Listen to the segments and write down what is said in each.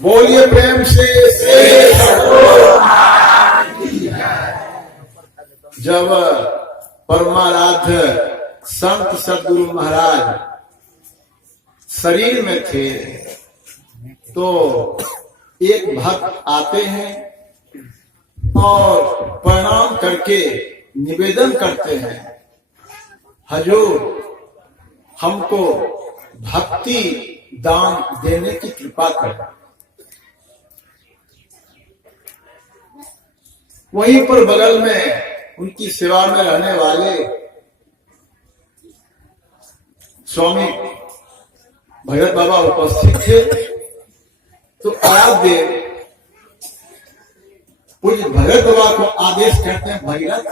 बोलिए प्रेम से जब परमाराध्य संत सदगुरु महाराज शरीर में थे तो एक भक्त आते हैं और प्रणाम करके निवेदन करते हैं, हजूर हमको भक्ति दान देने की कृपा करें। वहीं पर बगल में उनकी सेवा में रहने वाले स्वामी भगत बाबा उपस्थित थे। तो आराध्य पूज्य भगत बाबा को आदेश करते हैं, भगत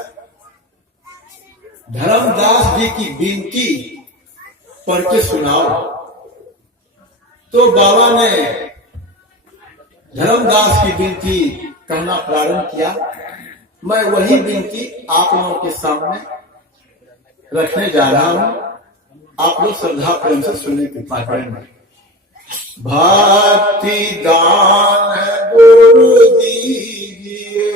धर्मदास जी की विनती पढ़ के सुनाओ। तो बाबा ने धर्मदास की विनती कहना प्रारंभ किया। मैं वही विनती आप लोगों के सामने रखने जा रहा हूं, आप लोग श्रद्धा प्रेम से सुनने की कृपा करेंगे। भक्ति दान गुरु दीजिए,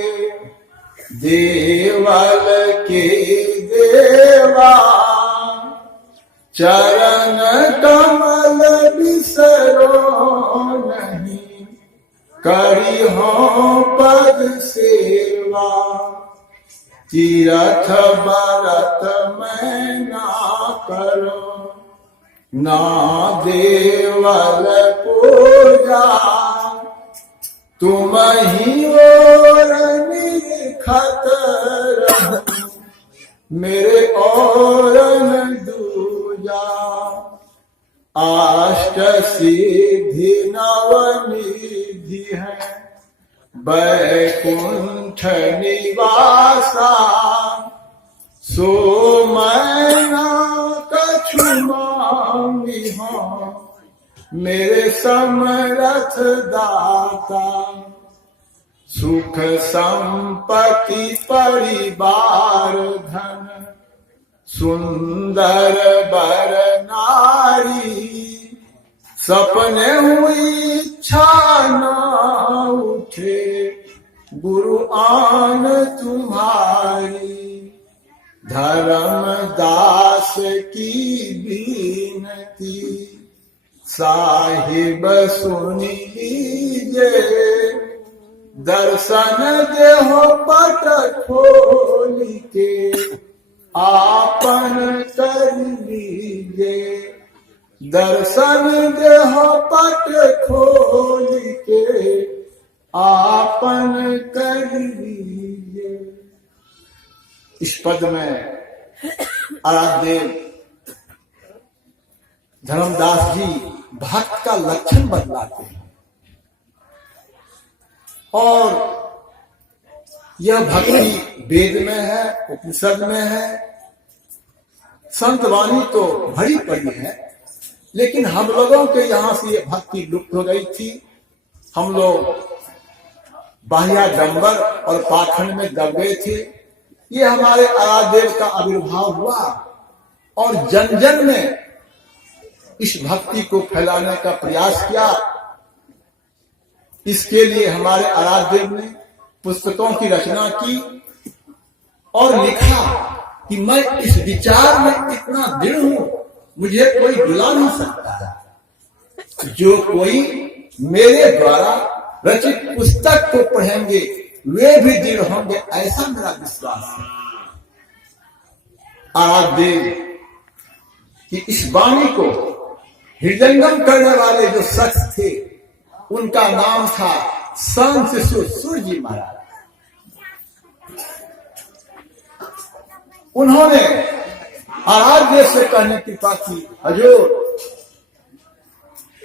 देवल के देवा, चरण कमल बिसरो नहीं, करी हो पद सेवा, तीरथ बरत मैं ना करो, ना देवल पूजा, तुम ही और निरखत रहो, मेरे और न दूजा, अष्ट सिद्धि नवनिधि है, बैकुंठ निवासा, सो मैं ना कछु मांगी हूँ, मेरे समरथ दाता, सुख संपत्ति परिवार धन, सुंदर बर नारी, सपने हुई इच्छा न उठे, गुरु आन तुम्हारी, धर्मदास की बीनती, साहिब सुन लीजिए, दर्शन देहो पट खोल के, आपन कर लीजिए, दर्शन देहो पट खोल के, आपन कर लीजिए। इस पद में आराध्य धर्मदास जी भक्त का लक्षण बदलाते हैं और यह भक्ति वेद में है, उपनिषद में है, संत वाणी तो भरी पड़ी है, लेकिन हम लोगों के यहाँ से ये भक्ति लुप्त हो गई थी। हम लोग बाह्याडंबर और पाखंड में दब गए थे। ये हमारे आराध्य का आविर्भाव हुआ और जन जन में इस भक्ति को फैलाने का प्रयास किया। इसके लिए हमारे आराध्य ने पुस्तकों की रचना की और लिखा कि मैं इस विचार में इतना दृढ़ हूं, मुझे कोई भुला नहीं सकता। जो कोई मेरे द्वारा रचित पुस्तक को पढ़ेंगे वे भी दृढ़ होंगे, ऐसा मेरा विश्वास है। आराध्य कि इस वाणी को हृदयंगम करने वाले जो शख्स थे उनका नाम था संत शिशु सूर्य महाराज। उन्होंने आराध्य से कहने की कृपा की, हजूर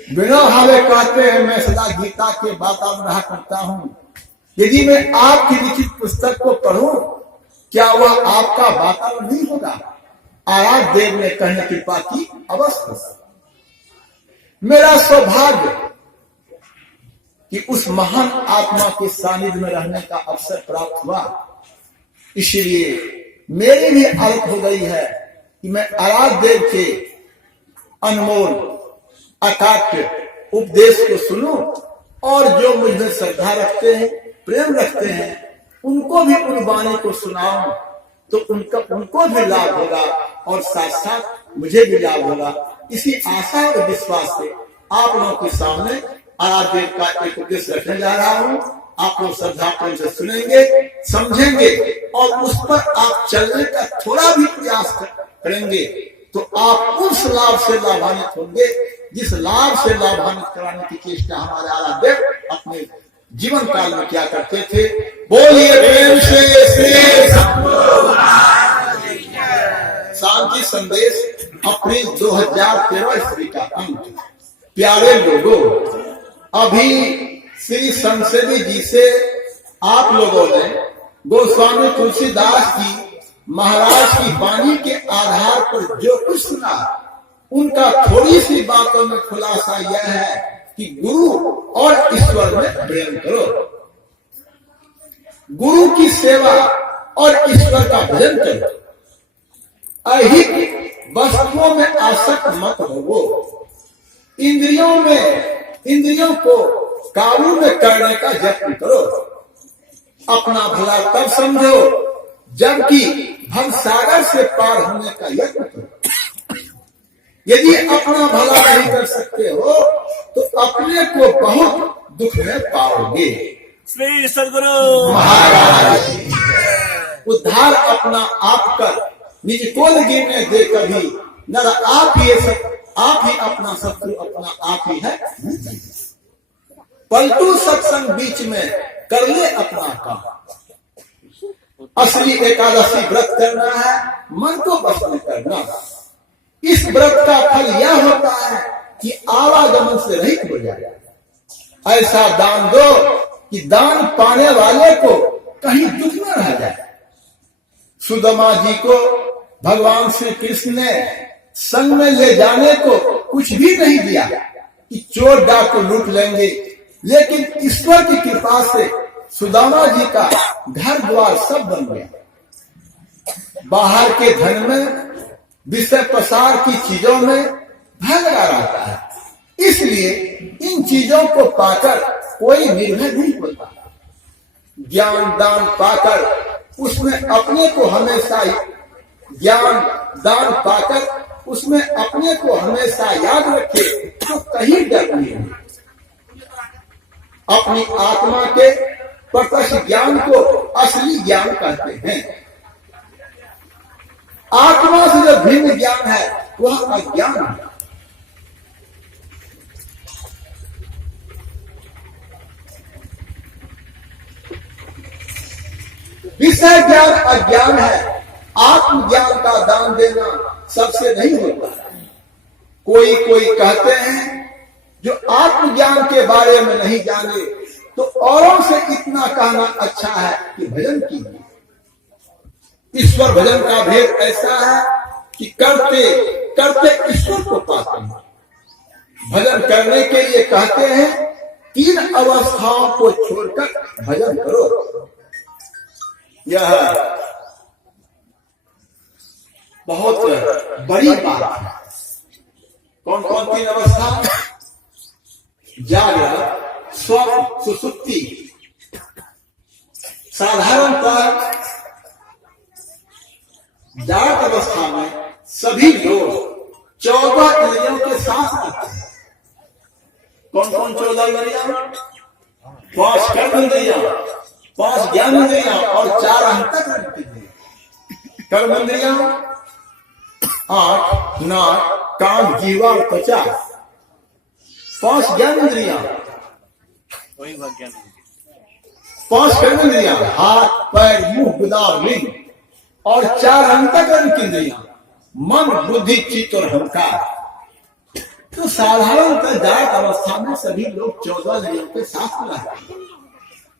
बिना हाले कहते हैं मैं सदा गीता के बाता में रहा करता हूं, यदि मैं आपकी लिखित पुस्तक को पढ़ूं क्या वह आपका वातावरण नहीं होगा? आराध्य देव ने कहने की कृपा की, अवश्य होगा। मेरा सौभाग्य कि उस महान आत्मा के सानिध्य में रहने का अवसर प्राप्त हुआ, इसलिए मेरी भी आदत हो गई है कि मैं आराध्य देव के अनमोल अकाट्य उपदेश को सुनूं और जो मुझ में श्रद्धा रखते हैं, प्रेम रखते हैं, उनको भी उन वाणी को सुनाऊं तो उनको भी लाभ होगा और साथ साथ मुझे भी लाभ होगा। इसी आशा और विश्वास से आप लोगों के सामने आराध्य का एक उपदेश रखने जा रहा हूँ। आप लोग श्रद्धा प्रेम से सुनेंगे, समझेंगे और उस पर आप चलने का थोड़ा भी प्रयास करेंगे तो आप उस लाभ से लाभान्वित होंगे जिस लाभ से लाभान्वित कराने की चेष्टा हमारे आराध्य अपने जीवन काल में क्या करते थे। बोलिए प्रेम से श्री शांति संदेश अपनी 2013 ईस्वी का अंक। प्यारे लोगों, अभी श्री संसदी जी से आप लोगों ने गोस्वामी तुलसीदास जी महाराज की वाणी के आधार पर जो कुछ सुना, उनका थोड़ी सी बातों में खुलासा यह है कि गुरु और ईश्वर में प्रेम करो, गुरु की सेवा और ईश्वर का भजन करो, अहित वस्तुओं में आसक्त मत होवो, इंद्रियों को काबू में करने का यत्न करो, अपना भला तब समझो जबकि भव सागर से पार होने का यत्न करो। यदि अपना भला नहीं कर सकते हो तो अपने को बहुत दुख में पाओगे। श्री सद्गुरु महाराज उद्धार अपना आप कर निज को गिरने दे कभी, न आप ही अपना शत्रु अपना आप ही है। पलटू सत्संग बीच में कर ले अपना काम, असली एकादशी व्रत करना है, मन को बस में करना। इस व्रत का फल यह होता है कि आवागमन से रहित हो जाए। ऐसा दान दो कि दान पाने वाले को कहीं दुख न रह जाए। सुदामा जी को भगवान श्री कृष्ण ने संग में ले जाने को कुछ भी नहीं दिया कि चोर डाकू लूट लेंगे, लेकिन ईश्वर की कृपा से सुदामा जी का घर द्वार सब बन गया। बाहर के धन में, विषय प्रसार की चीजों में भय लगा रहता है, इसलिए इन चीजों को पाकर कोई निर्भय नहीं होता। ज्ञान दान पाकर उसमें अपने को हमेशा याद रखे तो कहीं डर नहीं है। अपनी आत्मा के प्रत्यक्ष ज्ञान को असली ज्ञान कहते हैं। आत्मा से जो भिन्न ज्ञान है वह अज्ञान है। विषय ज्ञान अज्ञान है, आत्मज्ञान का दान देना सबसे नहीं होता। कोई कहते हैं जो आत्मज्ञान के बारे में नहीं जाने तो औरों से इतना कहना अच्छा है कि भजन कीजिए। ईश्वर भजन का भेद ऐसा है कि करते करते ईश्वर को पाते हैं। भजन करने के लिए कहते हैं 3 अवस्थाओं को छोड़कर भजन करो। यह बहुत बड़ी बात है। कौन कौन 3 अवस्था? जागरण, स्वप्न, सुसुप्ति। साधारणतः जागृत अवस्था में सभी लोग 14 इंद्रियों के साथ आते हैं। कौन कौन 14 इंद्रियां? 5 कर्म इंद्रियां, 5 ज्ञान इंद्रियां और 4 अंतःकरण इंद्रियां। कर्म इंद्रियां 8 नाक कान जीवा और त्वचा। 5 ज्ञान इंद्रियां, 5 कर्म इंद्रियां हाथ पैर मुंह गुदा लिंग और 4 अंतःकरण की इंद्रियां मन बुद्धि चित्त और अहंकार। तो साधारणतः जागृत अवस्था में सभी लोग 14 इंद्रियों के साथ रहते हैं।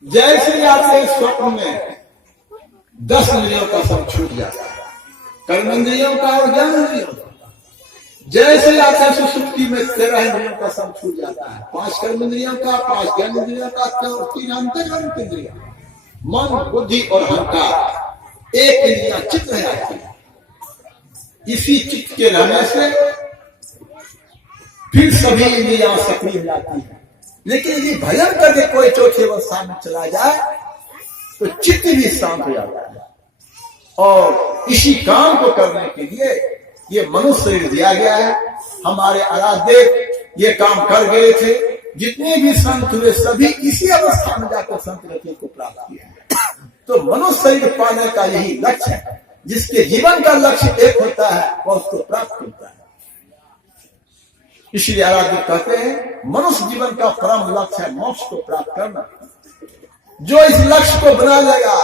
जैसे आते स्वप्न में 10 इंद्रियों का सब छूट जाता है, कर्म इंद्रियों का और ज्ञान इंद्रियों का। जैसे आता है सुसुप्ति में 13 इंद्रियों का सब छूट जाता है, 5 कर्म इंद्रियों का, 5 ज्ञान इंद्रियों का और 3 अंतःकरण इंद्रियां मन बुद्धि और अहंकार। एक इंद्रिया चित्त रह जाती है। इसी चित्त के रहने से फिर सभी इंद्रियां सक्रिय हो जाती है। लेकिन यदि भजन करके कोई चौथी अवस्था में चला जाए तो चित्त भी शांत हो जाता है। और इसी काम को करने के लिए ये मनुष्य शरीर दिया गया है। हमारे आराध्य ये काम कर गए थे। जितने भी संत हुए सभी इसी अवस्था में जाकर संत गति को प्राप्त किया। तो मनुष्य शरीर पाने का यही लक्ष्य है। जिसके जीवन का लक्ष्य एक होता है वह उसको प्राप्त होता है। इसलिए आराध्य कहते हैं मनुष्य जीवन का परम लक्ष्य है मोक्ष को प्राप्त करना। जो इस लक्ष्य को बना लेगा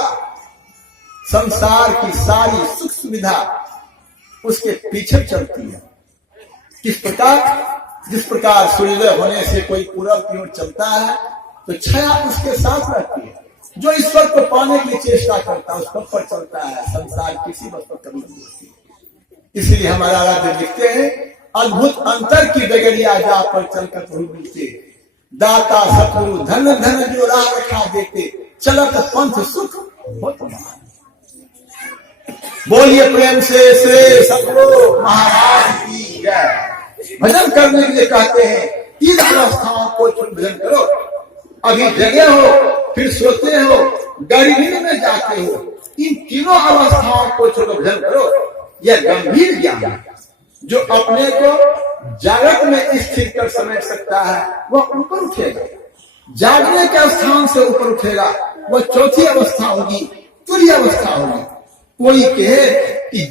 संसार की सारी सुख सुविधा उसके पीछे चलती है। किस प्रकार? जिस प्रकार सूर्योदय होने से कोई पूरब की ओर चलता है तो छाया उसके साथ रहती है। जो ईश्वर को पाने की चेष्टा करता है उस पथ पर चलता है। संसार किसी वस्तु पर कभी नहीं होती। इसलिए हमारा आराध्य लिखते हैं अद्भुत अंतर की डगरिया जा पर चलकर प्रभु मिलते। दाता सतगुरु धन धन जो राह रखा देते चलत पंथ सुख बहुत महान। बोलिए प्रेम से श्री सतगुरु महाराज की जय। भजन करने के लिए कहते हैं तीन अवस्थाओं को भजन करो। अभी जगे हो, फिर सोते हो, गहरी नींद में जाते हो। इन तीनों अवस्थाओं को छोड़कर भजन करो। यह गंभीर ज्ञान है। जो अपने को जागृत में स्थिर कर समेट सकता है वह ऊपर उठेगा। जागने के स्थान से ऊपर उठेगा वह चौथी अवस्था होगी, तुरीय अवस्था होगी। कोई कहे कि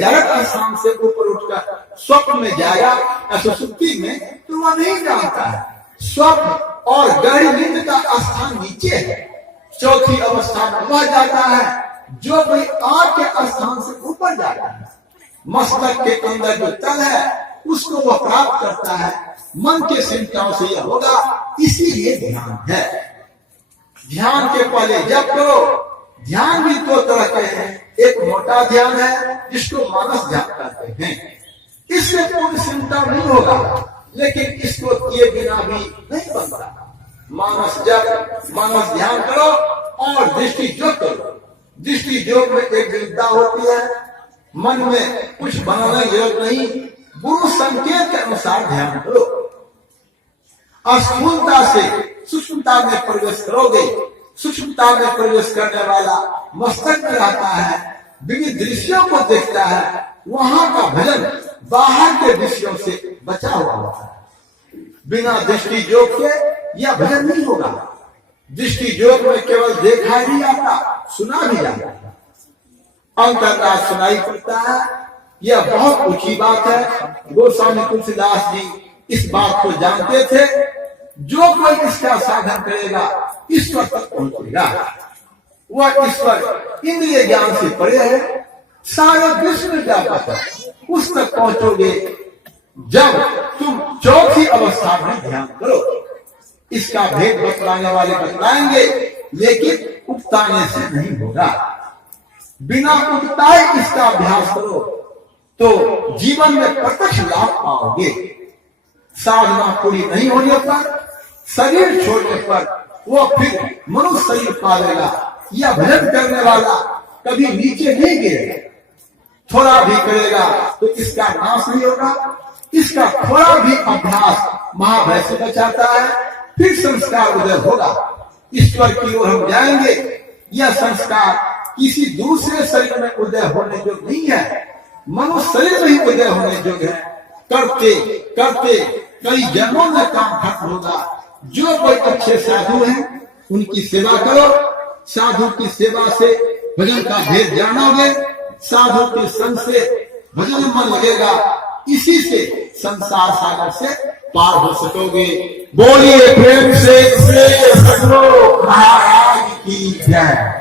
जागृत स्थान से ऊपर उठकर स्वप्न में जाएगा या सुसुप्ति में, तो वह नहीं जानता है। स्वप्न और गहरी नींद का स्थान नीचे है। चौथी अवस्था में वह जाता है जो कोई आग के स्थान से ऊपर जाता है। मस्तक के अंदर जो तल है उसको वह प्राप्त करता है। मन के चिंताओं से यह होगा। इसीलिए ध्यान है। ध्यान के पहले जप करो। ध्यान भी दो तरह के हैं। एक मोटा ध्यान है जिसको मानस ध्यान कहते हैं। इससे कोई चिंता नहीं होगा, लेकिन इसको किए बिना भी नहीं बनता। मानस जप, मानस ध्यान करो और दृष्टि योग करो। दृष्टि योग में एक विविधता होती है। मन में कुछ बनाने की जरूरत नहीं। गुरु संकेत के अनुसार ध्यान करो। स्थूलता से सूक्ष्मता में प्रवेश करोगे। सूक्ष्मता में प्रवेश करने वाला मस्तक में रहता है, विविध दृश्यों को देखता है। वहां का भजन बाहर के दृश्यों से बचा हुआ होता है। बिना दृष्टि योग के यह भजन नहीं होगा। दृष्टि योग में केवल देखा ही नहीं जाता, सुना भी जाता है। अंतर्नाद सुनाई पड़ता है। यह बहुत ऊंची बात है। गोस्वामी तुलसीदास जी इस बात को जानते थे। जो कोई इसका साधन करेगा ईश्वर तक पहुंचेगा। वह ईश्वर इंद्रिय ज्ञान से परे है, सारे विश्व में व्यापक है। उस तक पहुंचोगे जब तुम चौथी अवस्था में ध्यान करो। इसका भेद बतलाने वाले बतलाएंगे, लेकिन उकताने से नहीं होगा। बिना उकताए इसका अभ्यास करो तो जीवन में प्रत्यक्ष लाभ पाओगे। साधना पूरी नहीं होने पर, शरीर छोड़ने पर वह फिर मनुष्य शरीर पालेगा। यह भजन करने वाला कभी नीचे नहीं गिरेगा। थोड़ा भी करेगा तो इसका नाश नहीं होगा। इसका थोड़ा भी अभ्यास महाभय से बचाता है। फिर संस्कार उदय होगा। ईश्वर की ओर हम जाएंगे। यह संस्कार किसी दूसरे शरीर में उदय होने योग्य नहीं है। मनुष्य शरीर में ही उदय होने योग्य है। करते करते कई जन्मों में काम खत्म होगा। जो कोई अच्छे साधु हैं उनकी सेवा करो। साधु की सेवा से भजन का भेद जानोगे। साधु के संग से भजन में मन लगेगा। इसी से संसार सागर से पार हो सकोगे। बोलिए प्रेम से सतगुरु महाराज की जय।